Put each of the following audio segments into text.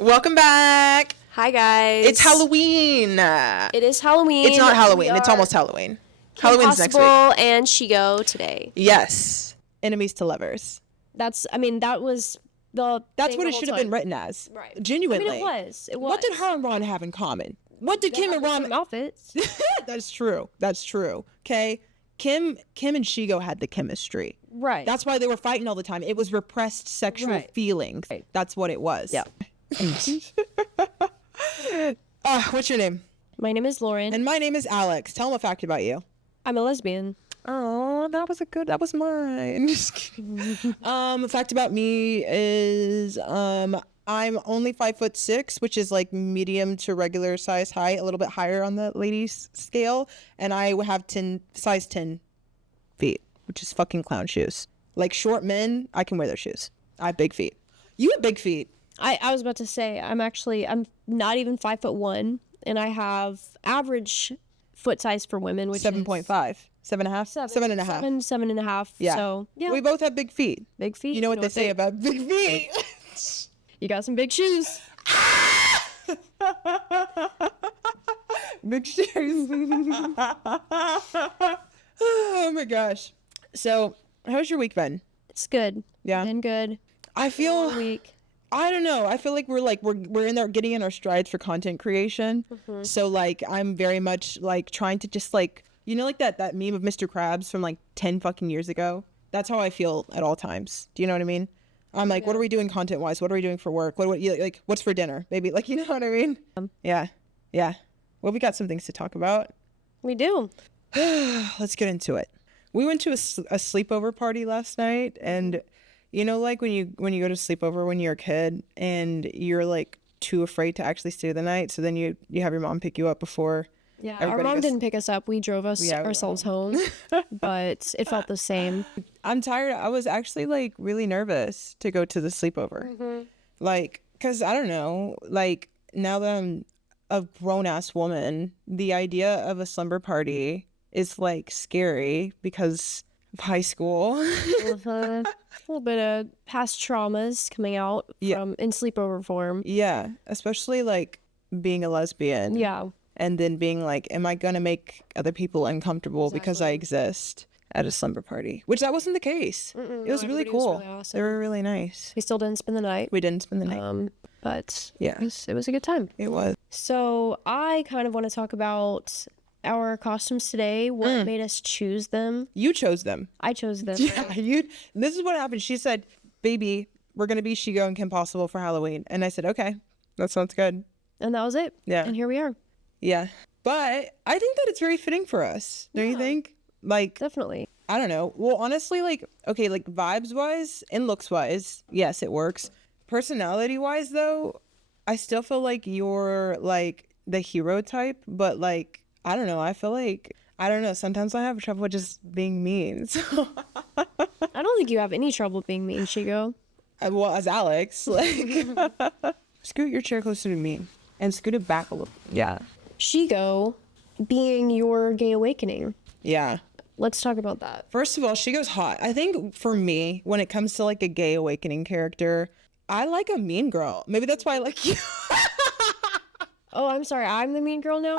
Welcome back. Hi, guys. It's Halloween. It is Halloween. It's not Halloween. It's almost Halloween. Halloween's next week. And Shigo today. Yes. Enemies to lovers. That's what it should have been written as. Right. Genuinely. I mean, it was. What did her and Ron have in common? What did Kim and Ron... outfits. That's true. Okay? Kim and Shigo had the chemistry. Right. That's why they were fighting all the time. It was repressed sexual feelings. Right. That's what it was. Yeah. What's your name? My name is Lauren. And my name is Alex. Tell them a fact about you. I'm a lesbian. Oh, that was mine. Just kidding. A fact about me is I'm only 5'6", which is like medium to regular size height, a little bit higher on the ladies scale, and I have size 10 feet, which is fucking clown shoes. Like short men, I can wear their shoes. I have big feet. You have big feet. I was about to say I'm not even 5'1", and I have average foot size for women, which 7.5, 7.5, 7.5, 7.5. Yeah. So yeah, we both have big feet. big feet. You know what they say about big feet? You got some big shoes. Big shoes. Oh my gosh. So, how's your week been? It's good. Yeah. Been good. I feel Long week. I don't know. I feel like we're in there getting in our strides for content creation. Mm-hmm. So like I'm very much like trying to just like, you know, like that meme of Mr. Krabs from like 10 fucking years ago. That's how I feel at all times. Do you know what I mean? I'm like, What are we doing content wise? What are we doing for work? What's for dinner? Maybe like, you know what I mean? Yeah. Well, we got some things to talk about. We do. Let's get into it. We went to a sleepover party last night, and you know, like when you go to sleepover when you're a kid and you're like too afraid to actually stay the night, so then you have your mom pick you up before. Yeah, our mom didn't pick us up. We drove ourselves home, but it felt the same. I'm tired. I was actually like really nervous to go to the sleepover. Mm-hmm. Like, cause I don't know, like now that I'm a grown ass woman, the idea of a slumber party is like scary because of high school. A little bit of past traumas coming out from in sleepover form. Yeah, especially like being a lesbian. Yeah. And then being like, am I going to make other people uncomfortable because I exist at a slumber party? Which that wasn't the case. It was really cool. Was really awesome. They were really nice. We still didn't spend the night. We didn't spend the night. But yeah, it was a good time. It was. So I kind of want to talk about our costumes today. What made us choose them? You chose them. I chose them. Yeah, this is what happened. She said, baby, we're going to be Shigo and Kim Possible for Halloween. And I said, okay, that sounds good. And that was it. Yeah. And here we are. Yeah. But I think that it's very fitting for us. Don't you think? Like, definitely. I don't know. Well, honestly, like, okay, like vibes wise and looks wise, yes, it works. Personality wise, though, I still feel like you're like the hero type, but like, I don't know. I feel like, I don't know. Sometimes I have trouble with just being mean. So. I don't think you have any trouble being mean, Shigo. Well, as Alex, like, scoot your chair closer to me and scoot it back a little. Yeah. Shigo being your gay awakening. Yeah. Let's talk about that. First of all, Shigo's hot. I think for me, when it comes to like a gay awakening character, I like a mean girl. Maybe that's why I like you. Oh, I'm sorry. I'm the mean girl now?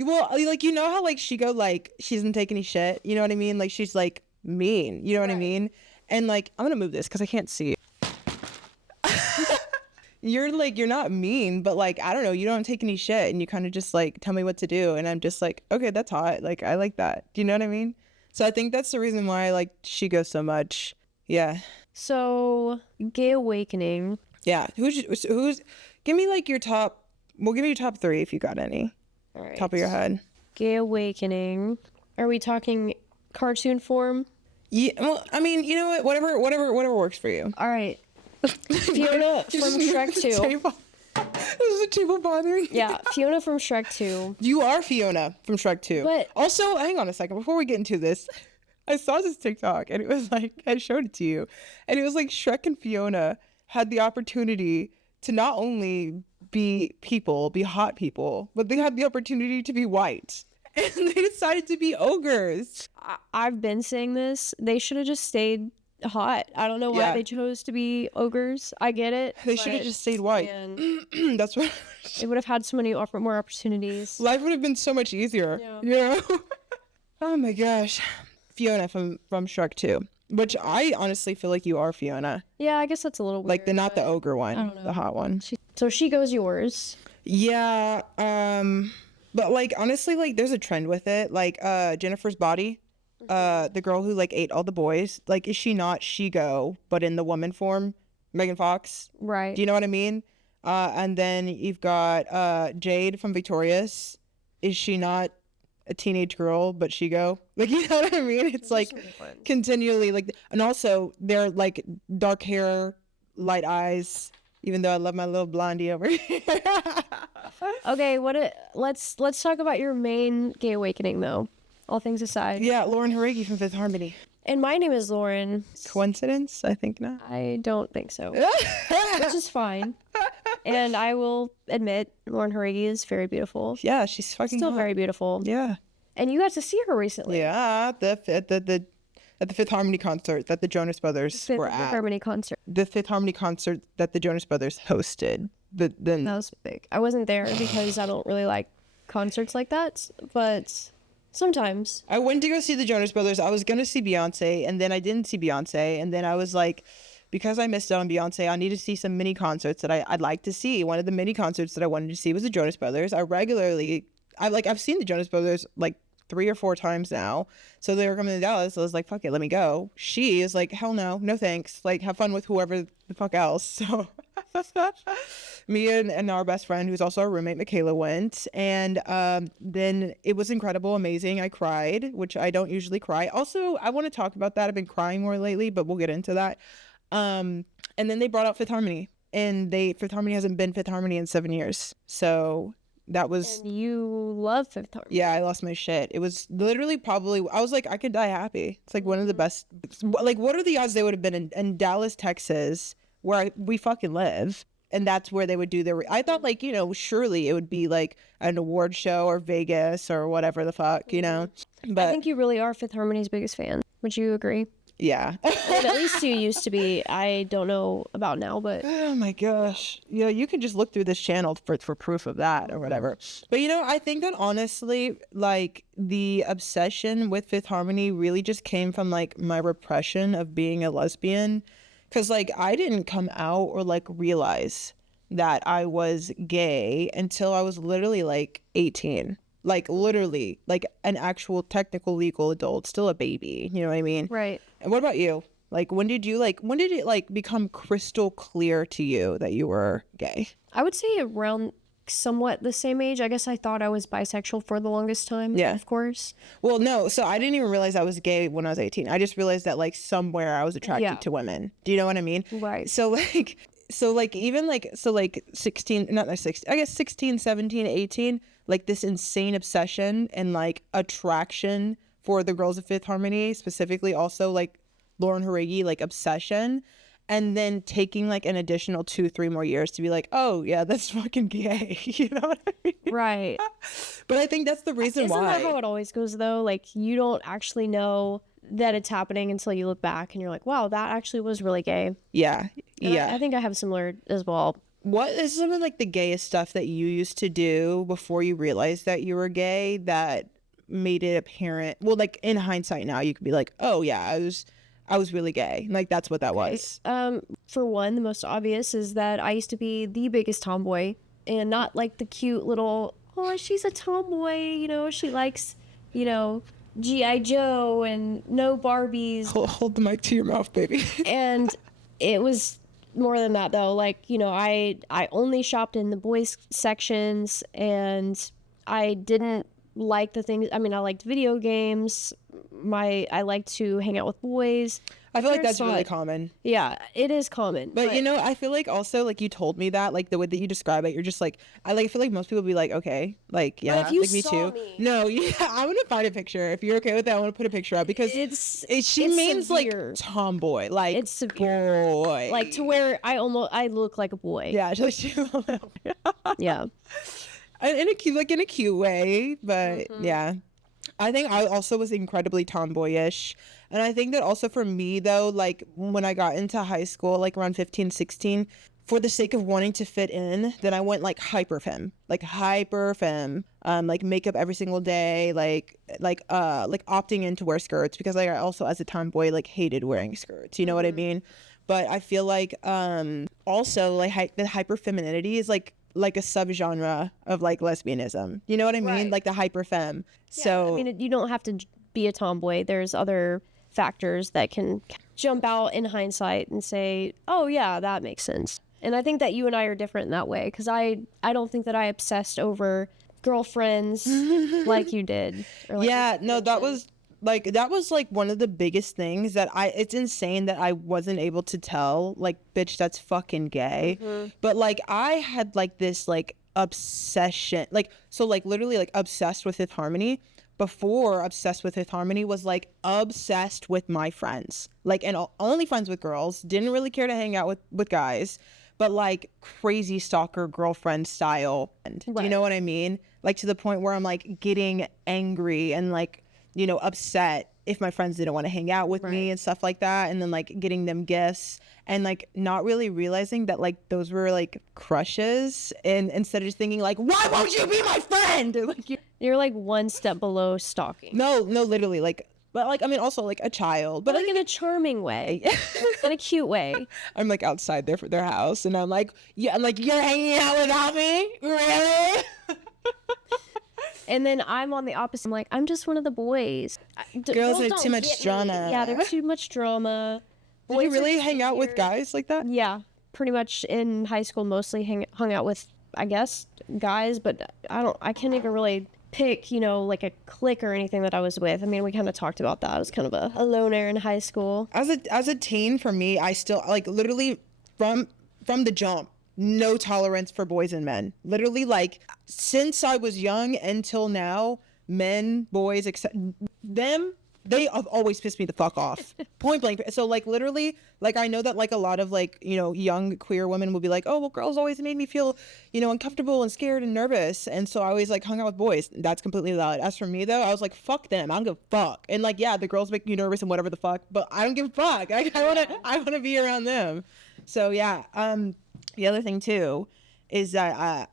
Well, like, you know how like Shigo, like, she doesn't take any shit? You know what I mean? Like, she's like mean. You know what I mean? And like, I'm going to move this because I can't see. You're like, you're not mean, but like, I don't know, you don't take any shit and you kind of just like tell me what to do. And I'm just like, okay, that's hot. Like, I like that. Do you know what I mean? So I think that's the reason why I like Shigo so much. Yeah. So gay awakening. Yeah. Who's, give me like your top, we'll give you your top 3 if you got any. All right. Top of your head. Gay awakening. Are we talking cartoon form? Yeah. Well, I mean, you know what? Whatever works for you. All right. Fiona from Shrek 2. Is the table bothering you? Yeah, Fiona from Shrek 2. You are Fiona from Shrek 2. But also, hang on a second. Before we get into this, I saw this TikTok and it was like, I showed it to you. And it was like Shrek and Fiona had the opportunity to not only be hot people, but they had the opportunity to be white. And they decided to be ogres. I've been saying this. They should have just stayed hot. I don't know why Yeah. they chose to be ogres. I get it. They should have but, just stayed white. man, That's what. they would have had so many more opportunities. Life would have been so much easier. Yeah. You know? Oh my gosh. Fiona from Shrek 2. Which I honestly feel like you are Fiona. Yeah, I guess that's a little weird. Like not the but ogre I one, don't know. the hot one. So she goes yours. Yeah, but like honestly, like there's a trend with it. Like Jennifer's Body, the girl who like ate all the boys. Like, is she not She-Go, but in the woman form? Megan Fox. Right. Do you know what I mean? And then you've got Jade from Victorious. Is she not a teenage girl, but She-Go? Like, you know what I mean? It's like continually like, and also they're like dark hair, light eyes. Even though I love my little blondie over here. Okay, let's talk about your main gay awakening though. All things aside. Yeah, Lauren Harigi from Fifth Harmony. And my name is Lauren. Coincidence? I think not. I don't think so. Which is fine. And I will admit, Lauren Harigi is very beautiful. Yeah, she's fucking Still hot. very beautiful. Yeah. And you got to see her recently. Yeah, at the Fifth Harmony concert that the Jonas Brothers Fifth were at. Harmony concert. The Fifth Harmony concert that the Jonas Brothers hosted. That was big. I wasn't there because I don't really like concerts like that, but sometimes. I went to go see the Jonas Brothers. I was going to see Beyonce, and then I didn't see Beyonce. And then I was like, because I missed out on Beyonce, I need to see some mini concerts that I'd like to see. One of the mini concerts that I wanted to see was the Jonas Brothers. I've seen the Jonas Brothers like 3 or 4 times now. So they were coming to Dallas. So I was like, fuck it, let me go. She is like, hell no, no thanks. Like, have fun with whoever the fuck else. So me and our best friend, who's also our roommate, Michaela, went. And then it was incredible, amazing. I cried, which I don't usually cry. Also, I want to talk about that. I've been crying more lately, but we'll get into that. And then they brought out Fifth Harmony. And Fifth Harmony hasn't been Fifth Harmony in 7 years. So that was... And you love Fifth Harmony. Yeah, I lost my shit. It was literally probably... I was like, I could die happy. It's like one of the best... Like, what are the odds they would have been in Dallas, Texas, where we fucking live? And that's where they would do their... I thought, like, you know, surely it would be like an award show or Vegas or whatever the fuck, you know? But I think you really are Fifth Harmony's biggest fan. Would you agree? yeah. And at least you used to be. I don't know about now, but Oh my gosh. Yeah, you can just look through this channel for proof of that or whatever. But you know, I think that honestly, like the obsession with Fifth Harmony really just came from like my repression of being a lesbian. Cause like I didn't come out or like realize that I was gay until I was literally like 18. Like literally like an actual technical legal adult, still a baby. You know what I mean? right. And what about you? Like, when did it like become crystal clear to you that you were gay? I would say around somewhat the same age. I guess I thought I was bisexual for the longest time. Yeah. Of course. Well, no. So I didn't even realize I was gay when I was 18. I just realized that like somewhere I was attracted Yeah. to women. Do you know what I mean? Right. So like even like 16, not like 16, I guess 16, 17, 18, like this insane obsession and like attraction for the girls of Fifth Harmony, specifically also like Lauren Harigi, like obsession, and then taking like an additional 2-3 more years to be like, oh yeah, that's fucking gay. You know what I mean? Right. But I think that's the reason Isn't why. that how it always goes though? Like you don't actually know that it's happening until you look back and you're like, wow, that actually was really gay. Yeah. And Yeah. I think I have similar as well. What is some of like the gayest stuff that you used to do before you realized that you were gay that made it apparent? Well, like in hindsight now, you could be like, oh yeah, I was really gay. Like that's what that was. For one, the most obvious is that I used to be the biggest tomboy and not like the cute little, oh, she's a tomboy, you know, she likes, you know, G.I. Joe and no Barbies. Hold the mic to your mouth, baby. And it was more than that though. Like, you know, I only shopped in the boys sections and I didn't like the things. I mean, I liked video games. I like to hang out with boys. I feel like There's that's really not- common. Yeah, it is common. But you know, I feel like also like you told me that, like the way that you describe it, you're just like I feel like most people be like, okay, like yeah, if you like me saw too. me- No, yeah, I want to find a picture. If you're okay with that, I want to put a picture up because she it's means severe. like tomboy, like It's severe. boy, Like to where I look like a boy. yeah, just Yeah. in a cute way, but Mm-hmm. yeah. I think I also was incredibly tomboyish. And I think that also for me though, like when I got into high school, like around 15, 16, for the sake of wanting to fit in, then I went like hyper femme, like makeup every single day, like opting in to wear skirts because like I also as a tomboy like hated wearing skirts. You know what I mean? But I feel like also like the hyper femininity is like a subgenre of like lesbianism. You know what I mean? Right. Like the hyper femme. Yeah, So I mean, you don't have to be a tomboy. There's other factors that can jump out in hindsight and say, oh yeah, that makes sense. And I think that you and I are different in that way because I don't think that I obsessed over girlfriends like you did. Or like yeah, you no, that mentioned. was like one of the biggest things that it's insane that I wasn't able to tell like bitch that's fucking gay. But like I had like this like obsession, like so like literally like obsessed with Fifth Harmony. Before obsessed with Fifth Harmony was like obsessed with my friends, like and only friends with girls, didn't really care to hang out with guys, but like crazy stalker girlfriend style. And do you Right. know what I mean? Like to the point where I'm like getting angry and like, you know, upset if my friends didn't want to hang out with me and stuff like that. And then like getting them gifts and like not really realizing that like those were like crushes. And instead of just thinking like, why won't you be my friend? Like, You're like one step below stalking. no, literally like, but like, I mean, also like a child, But but like in a charming way, in a cute way. I'm like outside their house and I'm like, yeah, I'm like, you're hanging out without me? Really? And then I'm on the opposite. I'm like, I'm just one of the boys. Girls have don't too much get me. drama. Yeah, there's too much drama. Did you Boys are really hang out with weird. guys like that? Yeah, pretty much in high school, mostly hung out with, I guess, guys. But I can't even really pick, you know, like a clique or anything that I was with. I mean, we kind of talked about that. I was kind of a loner in high school. As a teen, for me, I still like literally from the jump, no tolerance for boys and men. Literally, like since I was young until now, men, boys, except them, they have always pissed me the fuck off. Point blank. So like literally, like I know that like a lot of like, you know, young queer women will be like, oh well, girls always made me feel, you know, uncomfortable and scared and nervous, and so I always like hung out with boys. That's completely valid. As for me though, I was like, fuck them. I don't give a fuck. And like, yeah, the girls make you nervous and whatever the fuck, but I don't give a fuck. I wanna be around them. So yeah. The other thing too is that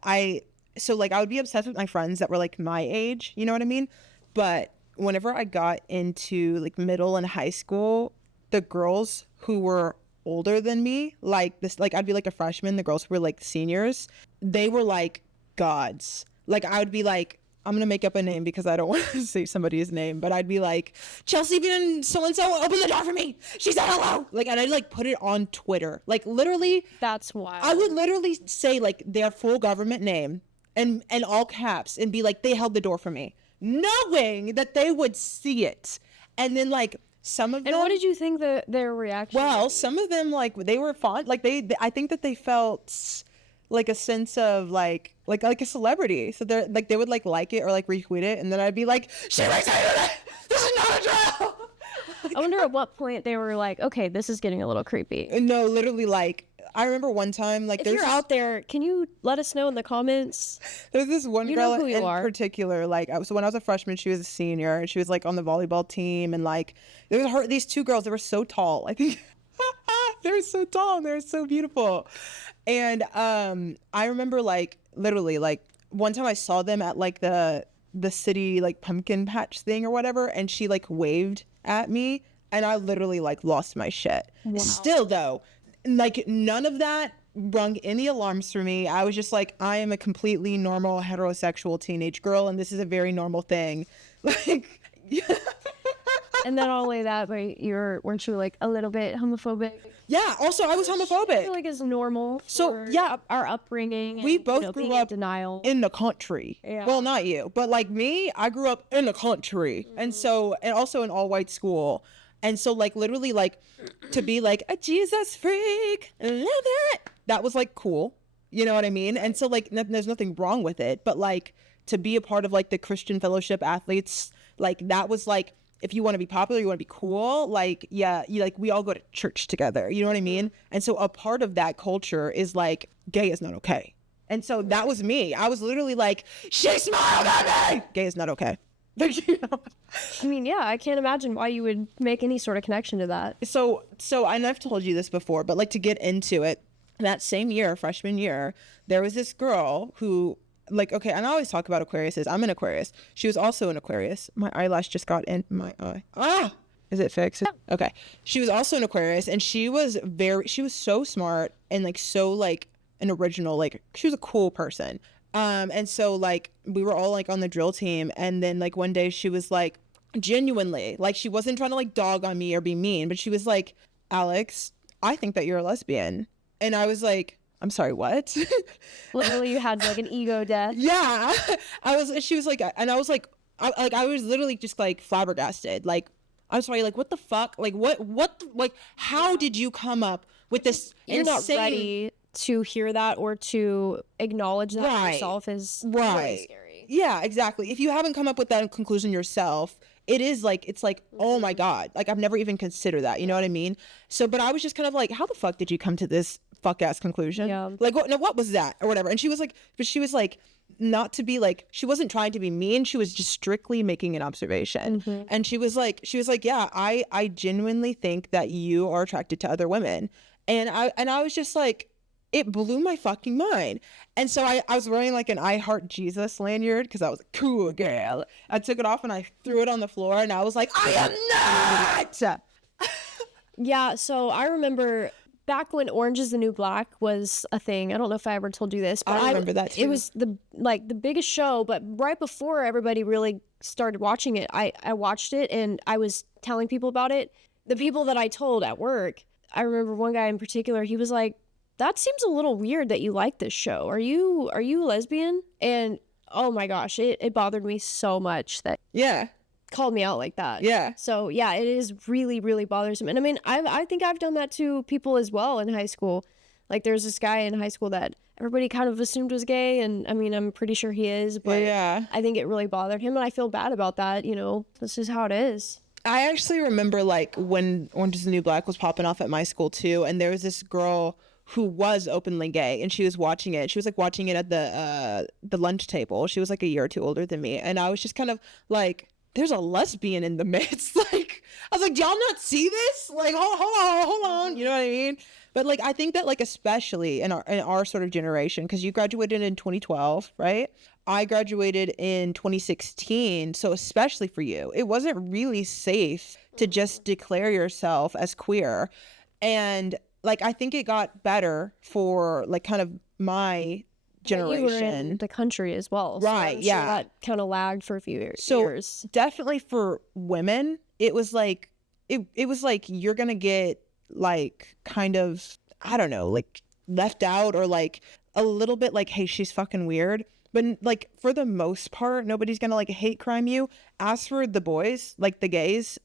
so like I would be obsessed with my friends that were like my age, you know what I mean? But whenever I got into like middle and high school, the girls who were older than me, like this, like I'd be like a freshman, the girls who were like seniors, they were like gods. Like I would be like, I'm gonna make up a name because I don't want to say somebody's name, but I'd be like, Chelsea and so open the door for me. She said hello. Like, and I'd like put it on Twitter. Like literally, That's wild. I would literally say like their full government name and all caps and be like, they held the door for me, knowing that they would see it. And then like some of them. And what did you think their reaction? Well, some of them like they were fond. Like they I think that they felt like a sense of like a celebrity. So they're like they would like it or like retweet it, and then I'd be like, she retweeted it. This is not a drill. I wonder at what point they were like, okay, this is getting a little creepy. No, literally like I remember one time like If you're out there, can you let us know in the comments? there's this one You girl know who you in are. particular, like so when I was a freshman, she was a senior and she was like on the volleyball team, and like there was her these two girls, they were so tall. I think they were so tall and they were so beautiful. And I remember like literally like one time I saw them at like the city like pumpkin patch thing or whatever, and she like waved at me and I literally like lost my shit. Wow. Still though, like none of that rung any alarms for me. I was just like, I am a completely normal heterosexual teenage girl and this is a very normal thing. Like And then all the way that, but weren't you like a little bit homophobic? yeah, also I was I homophobic. feel like it's normal. So, for yeah. our upbringing. We and, both you know, grew being up in denial. in the country. Yeah. Well, not you, but like me, I grew up in the country. And so, and also an all white school. And so like literally like to be like a Jesus freak, love it. That was like cool. You know what I mean? And so like there's nothing wrong with it, but like to be a part of like the Christian Fellowship athletes, like that was like, if you want to be popular, you want to be cool, like, yeah, you like, we all go to church together. You know what I mean? And so a part of that culture is like, gay is not okay. And so that was me. I was literally like, she smiled at me. Gay is not okay. Like, you know? I mean, yeah, I can't imagine why you would make any sort of connection to that. So and I've told you this before, but like to get into it, that same year, freshman year, there was this girl who, like, okay, and I always talk about Aquariuses. I'm an Aquarius. She was also an Aquarius. My eyelash just got in my eye. Ah! Is it fixed? Okay. She was also an Aquarius, and she was so smart and like so like an original, like she was a cool person. And so like we were all like on the drill team, and then like one day she was like, genuinely, like she wasn't trying to like dog on me or be mean, but she was like, Alex, I think that you're a lesbian. And I was like, I'm sorry, what? Literally, you had like an ego death. Yeah. She was like, and I was like, I was literally just like flabbergasted. Like, I'm sorry, like, what the fuck? Like, like, how did you come up with this You're insane... not ready to hear that or to acknowledge that yourself is very scary. Yeah, exactly. If you haven't come up with that conclusion yourself, it's like, oh my God, like I've never even considered that. You know what I mean? So, but I was just kind of like, how the fuck did you come to this fuck ass conclusion? Yeah. Like, what was that or whatever? And she was like, not to be like, she wasn't trying to be mean. She was just strictly making an observation. Mm-hmm. And she was like, yeah, I genuinely think that you are attracted to other women. And I was just like, it blew my fucking mind. And so I was wearing like an I Heart Jesus lanyard because I was a cool girl. I took it off and I threw it on the floor and I was like, I am not. Yeah, so I remember back when Orange is the New Black was a thing. I don't know if I ever told you this, but I remember that too. It was the biggest show, but right before everybody really started watching it, I watched it and I was telling people about it. The people that I told at work, I remember one guy in particular, he was like, that seems a little weird that you like this show. Are you lesbian? And oh my gosh, it bothered me so much that called me out like that. Yeah. So yeah, it is really, really bothersome. And I mean, I think I've done that to people as well in high school. Like there's this guy in high school that everybody kind of assumed was gay, and I mean, I'm pretty sure he is, but yeah. I think it really bothered him, and I feel bad about that. You know, this is how it is. I actually remember like when Orange is the New Black was popping off at my school too, and there was this girl who was openly gay, and she was watching it. She was like watching it at the lunch table. She was like a year or two older than me, and I was just kind of like, there's a lesbian in the midst. Like, I was like, do y'all not see this? Like, hold on. You know what I mean? But like, I think that like, especially in our sort of generation, because you graduated in 2012, right? I graduated in 2016. So especially for you, it wasn't really safe to just declare yourself as queer. And like, I think it got better for like kind of my generation. You were in the country as well. Right. So yeah. Sure that kind of lagged for a few years. So definitely for women, it was like, it was like, you're going to get like kind of, I don't know, like left out or like a little bit like, hey, she's fucking weird. But like for the most part, nobody's going to like hate crime you. As for the boys, like the gays,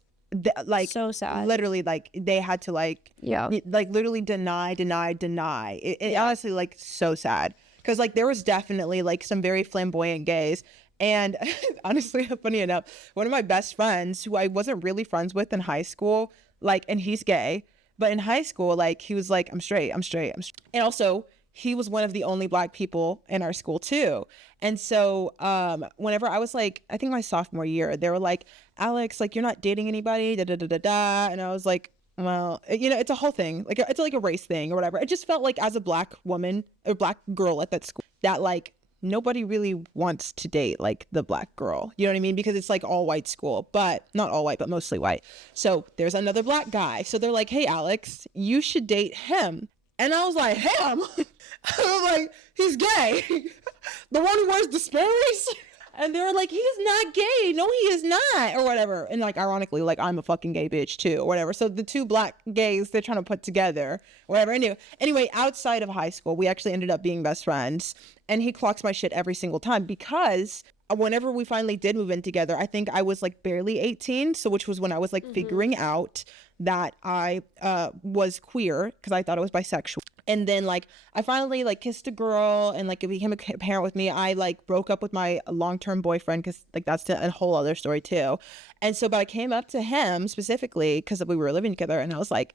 like so sad. Literally like they had to like literally deny it honestly, like so sad, because like there was definitely like some very flamboyant gays. And honestly, funny enough, one of my best friends who I wasn't really friends with in high school, like, and he's gay, but in high school, like he was like, I'm straight. And also he was one of the only Black people in our school too. And so whenever I was like, I think my sophomore year, they were like, Alex, like you're not dating anybody, da da da da da. And I was like, well, you know, it's a whole thing. Like it's like a race thing or whatever. It just felt like as a Black woman or Black girl at that school that like nobody really wants to date like the Black girl. You know what I mean? Because it's like all white school, but not all white, but mostly white. So there's another Black guy. So they're like, hey, Alex, you should date him. And I was like, him? I was like, he's gay. The one who wears the Sperry's? And they were like, he's not gay. No, he is not. Or whatever. And like, ironically, like I'm a fucking gay bitch too, or whatever. So the two Black gays they're trying to put together, whatever. Anyway, outside of high school, we actually ended up being best friends. And he clocks my shit every single time because whenever we finally did move in together, I think I was like barely 18. So which was when I was like figuring out that I was queer because I thought I was bisexual. And then like I finally like kissed a girl and like it became apparent with me. I like broke up with my long-term boyfriend because like that's a whole other story too. And so, but I came up to him specifically because we were living together and I was like,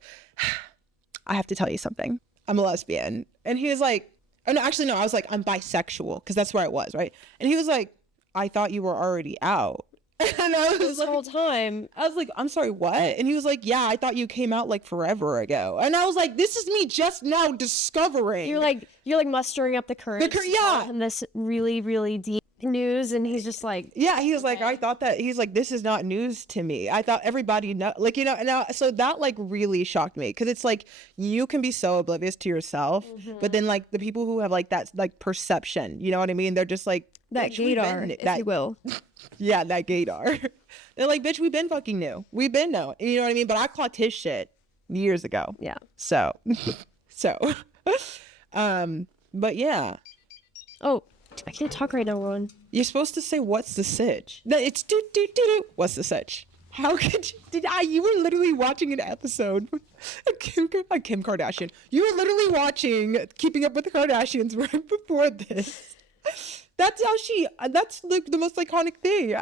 I have to tell you something. I'm a lesbian. And he was like, oh no, actually no, I was like, I'm bisexual because that's where I was, right? And he was like, I thought you were already out. And I was This like, whole time. I was like, I'm sorry, what? And he was like, yeah, I thought you came out like forever ago. And I was like, this is me just now discovering. You're like mustering up the courage. Yeah. And this really, really deep news, and he's just like, yeah, he was like, I thought that, he's like, this is not news to me. I thought everybody know, like, you know, now, so that like really shocked me, because it's like, you can be so oblivious to yourself, but then like the people who have like that like perception, you know what I mean? They're just like, that "Bitch, we've gaydar, been- if that- you will. Yeah, that gaydar. They're like, bitch, we've been fucking new. We've been new. You know what I mean? But I clocked his shit years ago. Yeah. So, but yeah. Oh, I can't talk right now, Rowan. You're supposed to say, what's the sitch? No, it's do, do, do, do. What's the sitch? How could you, you were literally watching an episode of Kim Kardashian. You were literally watching Keeping Up with the Kardashians right before this. That's how that's like the most iconic thing.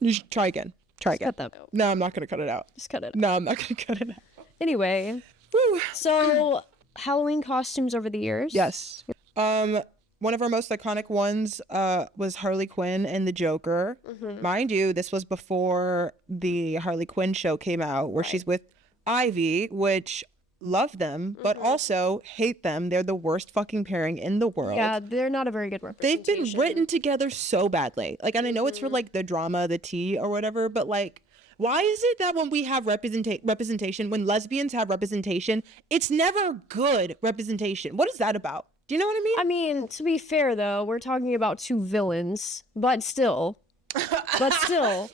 You should try again. Try again. Cut that out. No, I'm not going to cut it out. Just cut it out. No, I'm not going to cut it out. Anyway, Woo. so Halloween costumes over the years. Yes. One of our most iconic ones was Harley Quinn and the Joker. Mind you, this was before the Harley Quinn show came out, where she's with Ivy, which love them, but also hate them. They're the worst fucking pairing in the world. Yeah, they're not a very good They've representation. been written together so badly. Like, and I know it's for like the drama, the tea or whatever, but like, why is it that when we have representation, when lesbians have representation, it's never good representation? What is that about? Do you know what I mean? I mean, to be fair though, we're talking about two villains, but still.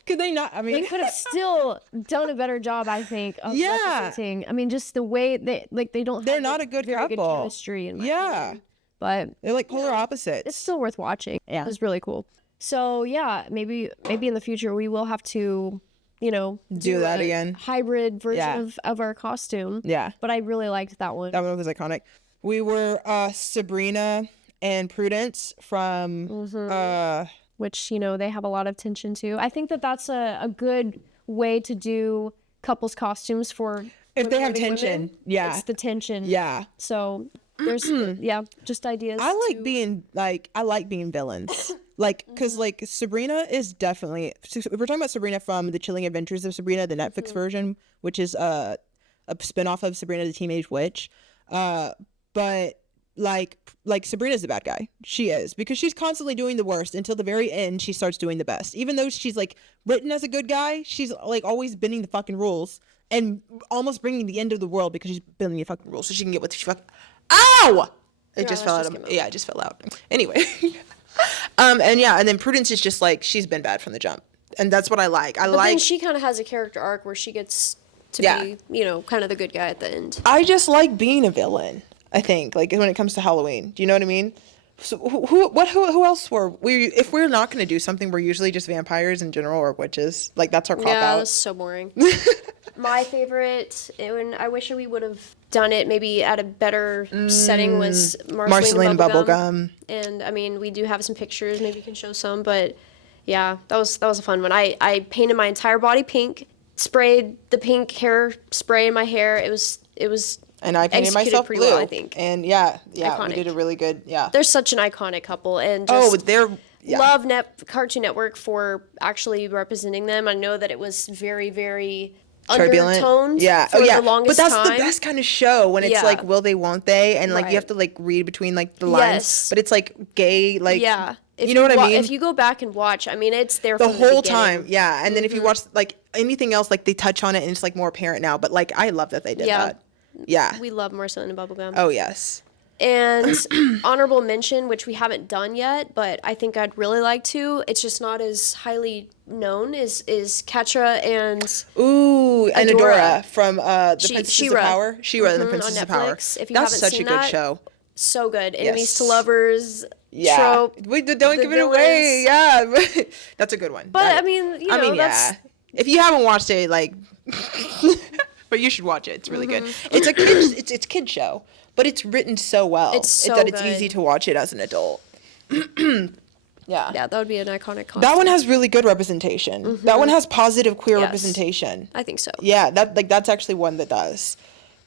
Could they not? I mean, They could have still done a better job, I think, of representing. I mean, just the way they don't. They're have not a good very couple. Good chemistry, in my Yeah. opinion. But They're like polar it's opposites. still worth watching. Yeah. It was really cool. So yeah, maybe in the future we will have to, Do that a again. hybrid version Yeah. of our costume. Yeah. But I really liked that one. That one was iconic. We were Sabrina and Prudence from Which they have a lot of tension to. I think that's a good way to do couples costumes for if they have women. tension. Yeah. It's the tension. Yeah. So there's just ideas. I like being villains. Like, because like Sabrina is definitely, we're talking about Sabrina from The Chilling Adventures of Sabrina, the Netflix version, which is a spinoff of Sabrina the Teenage Witch. But like Sabrina's the bad guy. She is, because she's constantly doing the worst until the very end. She starts doing the best, even though she's like written as a good guy. She's like always bending the fucking rules and almost bringing the end of the world because she's bending the fucking rules so she can get what she fuck. Ow! It just fell out of my, it just fell out. Anyway. And then Prudence is just like, she's been bad from the jump, and that's what I like. But then she kind of has a character arc where she gets to be, kind of the good guy at the end. I just like being a villain, I think, like when it comes to Halloween. Do you know what I mean? So who else were we? If we're not going to do something, we're usually just vampires in general or witches. Like, that's our cop Yeah, out. that's so boring. My favorite, and I wish we would have done it maybe at a better setting, was Marceline Bubblegum. And I mean, we do have some pictures. Maybe you can show some, but yeah, that was a fun one. I painted my entire body pink, sprayed the pink hair spray in my hair. It was And I painted executed myself pretty blue. well, I think. And yeah, we Iconic. did a really good, They're such an iconic couple, and just love Cartoon Network for actually representing them. I know that it was very, very turbulent. undertoned Yeah. for the longest But that's time. the best kind of show, when it's like, will they, won't they? And like, Right. you have to like read between like the lines. Yes. But it's like gay, like, Yeah. you know what I mean? If you go back and watch, I mean, it's there the from whole beginning. time. Yeah. And then if you watch like anything else, like they touch on it and it's like more apparent now. But like, I love that they did that. Yeah. We love Marceline and Bubblegum. Oh, yes. And honorable mention, which we haven't done yet, but I think I'd really like to. It's just not as highly known. Is Ketra and Ooh, and Adora from the Princesses She-Ra. of Power. She-Ra, the on Princesses of Power. Netflix. If you That's haven't such seen a good that, show. so good. Enemies Yes. to lovers. Yeah. Trope. Don't the give it away. villains. Yeah. That's a good one. But I mean, that's If you haven't watched it, like, but you should watch it. It's really good. It's a kid. It's kid show, but it's written so well. It's so that it's good. easy to watch it as an adult. Yeah. yeah, that would be an iconic concept. That one has really good representation. That one has positive queer representation. I think so. Yeah, that's actually one that does.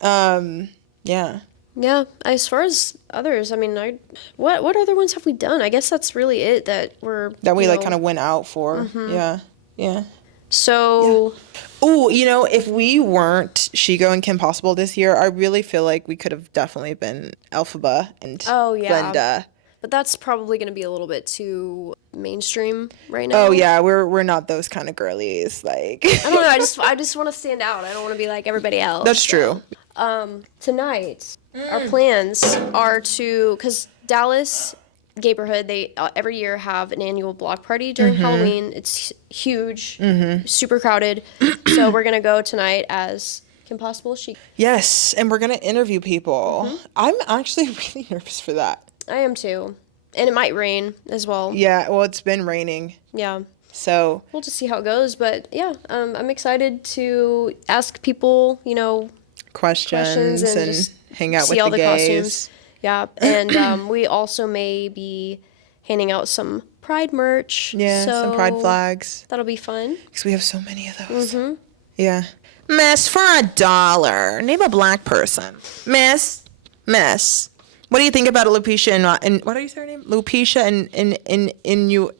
Yeah. Yeah, as far as others, I mean, what other ones have we done? I guess that's really it that we That we like kind of went out for. Yeah. Yeah. So Oh, you know, if we weren't Shigo and Kim Possible this year, I really feel like we could have definitely been Elphaba and oh yeah, Glenda. but that's probably going to be a little bit too mainstream right now. Oh yeah, we're not those kind of girlies. Like I don't know. I just want to stand out. I don't want to be like everybody else. That's true. Tonight, our plans are to, because Dallas Neighborhood, they every year have an annual block party during Halloween. It's huge, super crowded. So we're gonna go tonight as Kim Possible. Yes, and we're gonna interview people. I'm actually really nervous for that. I am too, and it might rain as well. Yeah, well, it's been raining, Yeah. so We'll just see how it goes, but yeah, I'm excited to ask people, questions and just hang out see with all the the gays. costumes. Yeah, and we also may be handing out some Pride merch. Yeah, some pride so flags That'll be fun. because we have so many of those. Yeah. Miss, for $1, name a black person. Miss. What do you think about Lupisha and what are you saying her name? Lupisha and you.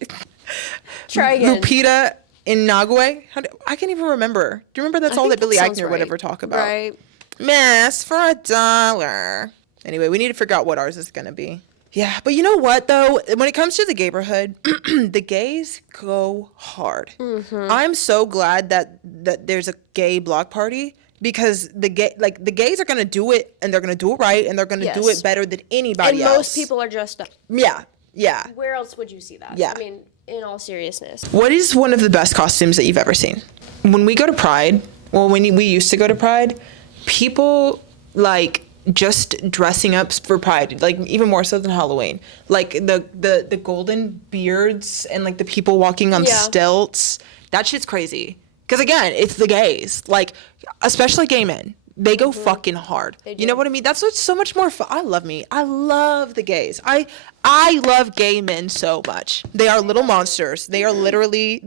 Try again. Lupita in Nague? I can't even remember. Do you remember that's all think that Billy that sounds Eichner would right. ever talk about? Right. Miss, for $1. Anyway, we need to figure out what ours is going to be. Yeah, but you know what, though? When it comes to the gayborhood, the gays go hard. I'm so glad that there's a gay block party because the gays are going to do it, and they're going to do it right, and they're going to do Yes. it better than anybody And else. most people are dressed up. Yeah. Where else would you see that? Yeah. I mean, in all seriousness. What is one of the best costumes that you've ever seen? When we go to Pride, well, when we used to go to Pride, people like just dressing up for Pride, like even more so than Halloween. Like the golden beards and like the people walking on Yeah. stilts. That shit's crazy. Because again, it's the gays. Like, especially gay men. They go fucking hard. You know what I mean? That's what's so much more fun. I love me. I love the gays. I love gay men so much. They are little monsters. They're monsters!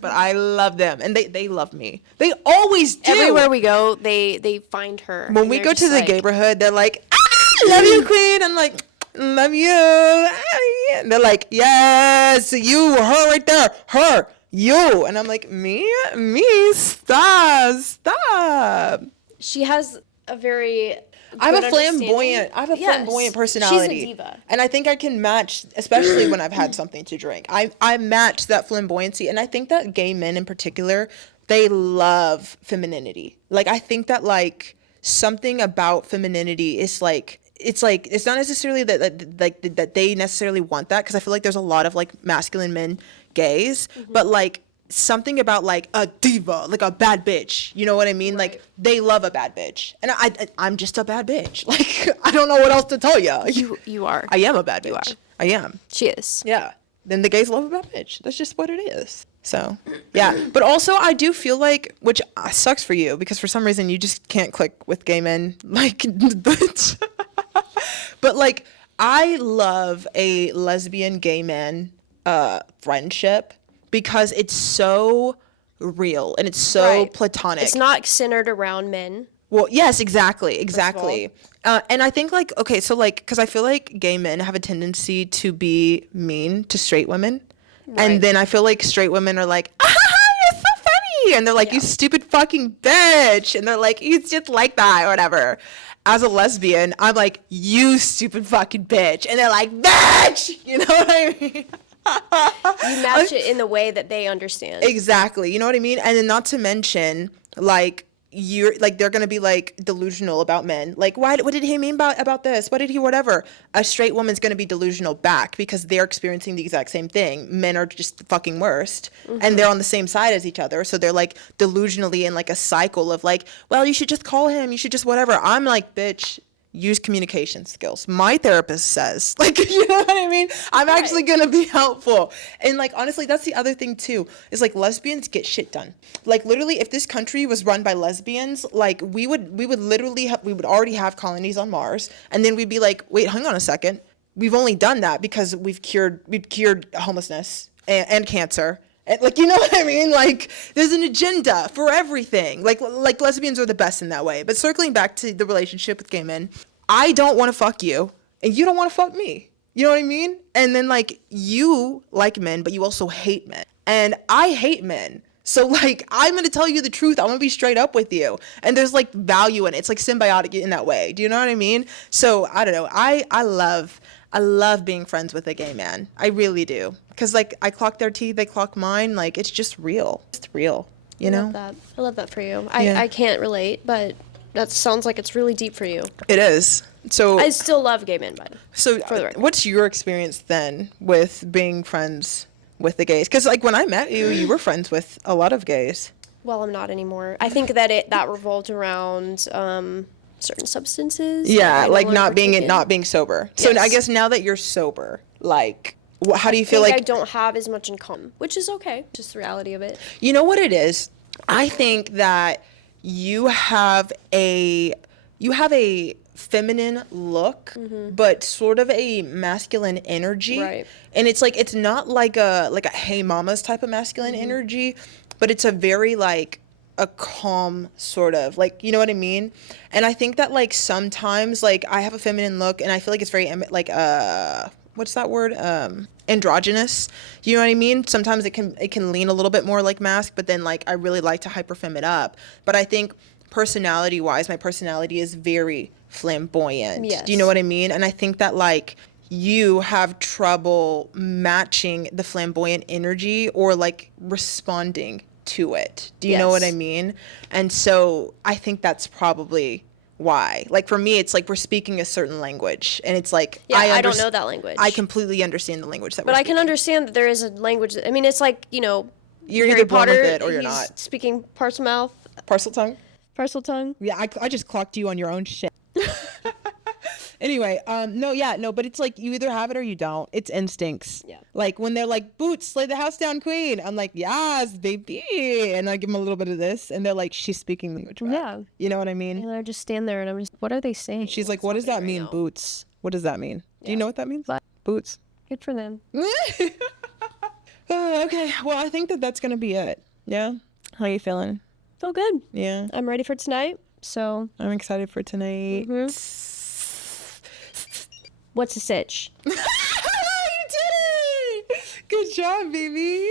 But I love them. And they love me. They always do. Everywhere we go, they find her. When and we they're go just to the like, neighborhood, they're like, love you, queen. I'm like, love you. And they're like, yes, you, her right there, her, you. And I'm like, me, stop. She has a very. I have good a flamboyant Yes. personality. She's a diva. And I think I can match, especially when I've had something to drink. I match that flamboyancy. And I think that gay men in particular, they love femininity. Like, I think that like something about femininity is like, it's not necessarily that they necessarily want that, because I feel like there's a lot of like masculine men gays, but like something about like a diva, like a bad bitch, you know what I mean? Like they love a bad bitch, and I'm just a bad bitch. Like I don't know what else to tell you. You are. I am a bad bitch. I am. She is. Yeah. Then the gays love a bad bitch. That's just what it is. So yeah, but also I do feel like, which sucks for you because for some reason you just can't click with gay men, like, but like I love a lesbian gay man friendship because it's so real and it's so Right. platonic. It's not centered around men. Well, yes, exactly. And I think like, okay, so like, because I feel like gay men have a tendency to be mean to straight women. And Right. then I feel like straight women are like, ah, you're so funny. And they're like, you stupid fucking bitch. And they're like, he's just like that or whatever. As a lesbian, I'm like, you stupid fucking bitch. And they're like, bitch. You know what I mean? You match it in the way that they understand. Exactly. You know what I mean? And then not to mention, like, you're like they're gonna be like delusional about men. Like, what did he mean about this? What did he whatever? A straight woman's gonna be delusional back because they're experiencing the exact same thing. Men are just the fucking worst, and they're on the same side as each other. So they're like delusionally in like a cycle of like, well, you should just call him. You should just whatever. I'm like, bitch. Use communication skills. My therapist says, like, you know what I mean? I'm actually gonna be helpful. And like, honestly, that's the other thing too, is like lesbians get shit done. Like literally, if this country was run by lesbians, like we would already have colonies on Mars. And then we'd be like, wait, hang on a second. We've only done that because we've cured homelessness and cancer. And like, you know what I mean? Like there's an agenda for everything. Like lesbians are the best in that way. But circling back to the relationship with gay men, I don't want to fuck you and you don't want to fuck me. You know what I mean? And then like you like men, but you also hate men. And I hate men. So like I'm gonna tell you the truth. I'm gonna be straight up with you. And there's like value in it. It's like symbiotic in that way. Do you know what I mean? So I don't know. I love being friends with a gay man. I really do. Cause like I clock their teeth, they clock mine. Like it's just real. It's real. You know? I love that for you. Yeah. I can't relate, but that sounds like it's really deep for you. It is. So I still love gay men, but So for the record. what's your experience then with being friends with the gays? Because like when I met you, you were friends with a lot of gays. Well, I'm not anymore. I think that that revolved around certain substances. Yeah, that I no like longer partake in. not being sober. So I Yes. guess now that you're sober, like how do you feel I like don't have as much in common, which is okay. Just the reality of it. you know what it is? I think that you have a feminine look, but sort of a masculine energy. Right. And it's like it's not like a hey mamas type of masculine energy, but it's a very like a calm sort of like, you know what I mean? And I think that like sometimes like I have a feminine look and I feel like it's very like what's that word? Androgynous. You know what I mean? Sometimes it can lean a little bit more like mask, but then like I really like to hyperfem it up. But I think personality wise, my personality is very flamboyant. Yes. Do you know what I mean? And I think that like you have trouble matching the flamboyant energy or like responding to it. Do you know what I Yes. mean? And so I think that's probably why. Like for me, it's like we're speaking a certain language, and it's like Yeah, I don't know that language. I completely understand the language that But we're I can speaking. understand that there is a language. I mean, it's like, You're Harry either born with Potter, it or you're he's not. speaking parcel mouth, Parcel tongue. parcel tongue. Yeah, I just clocked you on your own shit. Anyway, no, but it's like you either have it or you don't. It's instincts. Yeah. Like when they're like, "Boots, slay the house down, queen." I'm like, "Yes, baby," and I give them a little bit of this, and they're like, "She's speaking language back." Yeah. You know what I mean? And I just stand there and I'm just, what are they saying? She's like, "What does that mean, now. boots? What does that mean? Do you Yeah. know what that means? But- Boots." Good for them. Okay, well, I think that's gonna be it. Yeah. How you feeling? Feel good. Yeah, I'm ready for tonight. So, I'm excited for tonight. what's a sitch? You did it! Good job, baby.